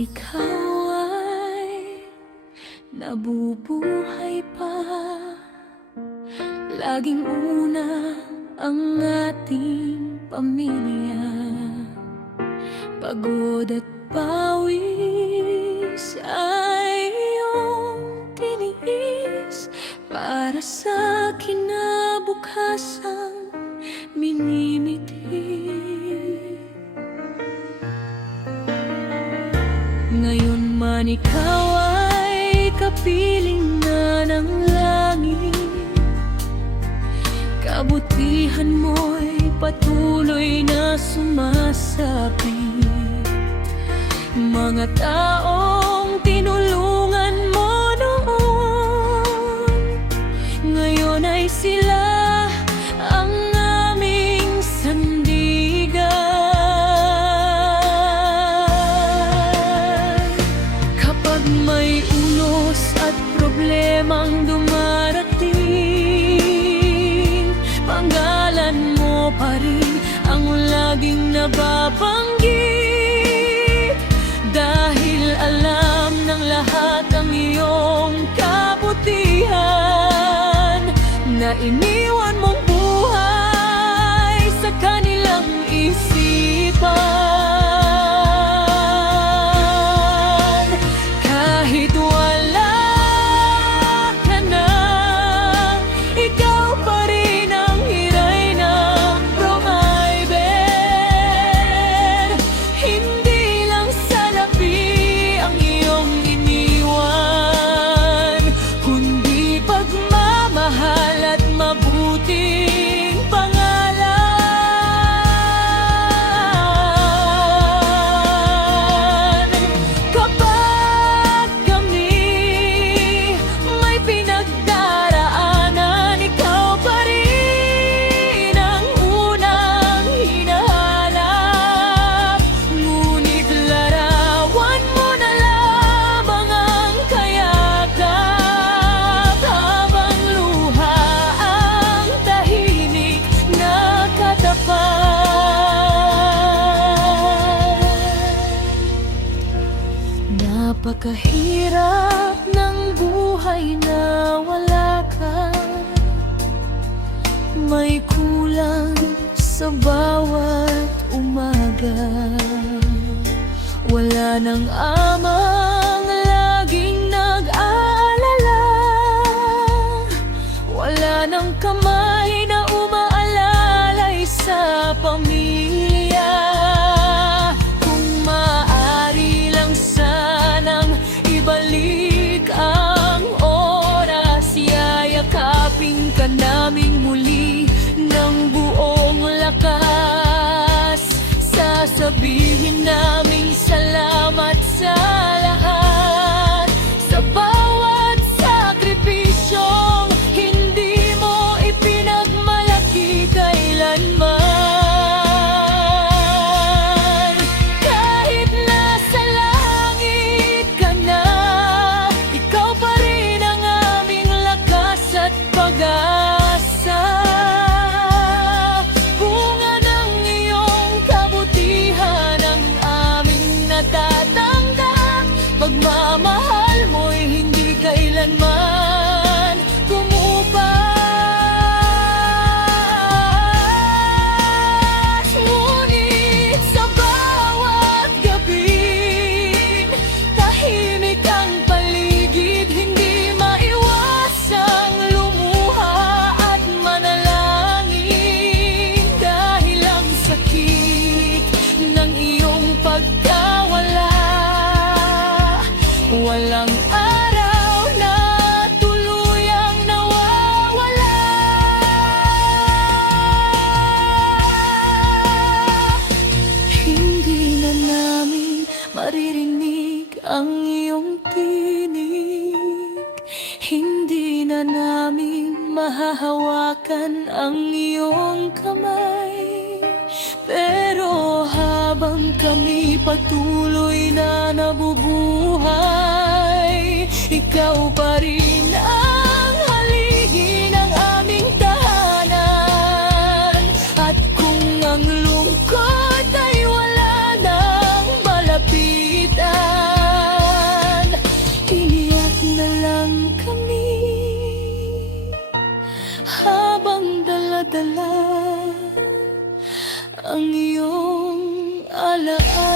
ikaw ay nabubuhay pa, laging una ang ating pamilya. Pagod at pawis ay iyong tiniis para sa kinabukasang minimiti. Ngayon man ikaw ay kapiling na ng langit, kabutihan mo'y patuloy na sumasapit. Mga taong tinulungan mo noon, ngayon ay sila ang aming sandigan. Kapag may unos at problemang dumarating, pangalan mo pa rin ang laging nababanggit. Dahil alam ng lahat ang iyong kabutihan, na iniwan mong buhay sa kanilang isipan. Kahit wala ka na, ikaw pa rin ang hiray ng provider. Hindi lang salapi ang iyong iniwan, kundi pagmamahal at mabuting pangalan. Kapag kami may pinagdaraanan, ikaw pa rin ang unang hinahanap. Ngunit larawan mo na lamang ang kayakap, habang luha ang tahimik na katapat. Napakahirap ng buhay na wala ka, may kulang sa bawat umaga. Wala nang amang laging nag-aalala, wala nang kamay na umaalalay sa pamilya. Kung maaari lang sanang ibalik ang oras, yayakapin ka naming muli ng buong lakas. Sasabihin naming salamat sa lahat, sa bawat sakripisyong hindi mo ipinagmalaki kailanman. Kahit nasa langit ka na, ikaw pa rin ang aming lakas at pag-asa. Bunga ng iyong kabutihan ang aming natatanggap. Pagmamahal mo'y hindi kailanman kumupas. Ngunit sa bawat gabing tahimik ang paligid, hindi maiwasang lumuha at manalangin. Dahil ang sakit ng iyong pagkawala, walang araw na tuluyang nawawala. Hindi na namin maririnig ang iyong tinig, hindi na namin mahahawakan ang iyong kamay. Pero habang kami patuloy na nabubuhay, ikaw pa rin ang haligi ng aming tahanan. At kung ang lungkot ay wala nang malapitan, habang dala-dala ang iyong alaala.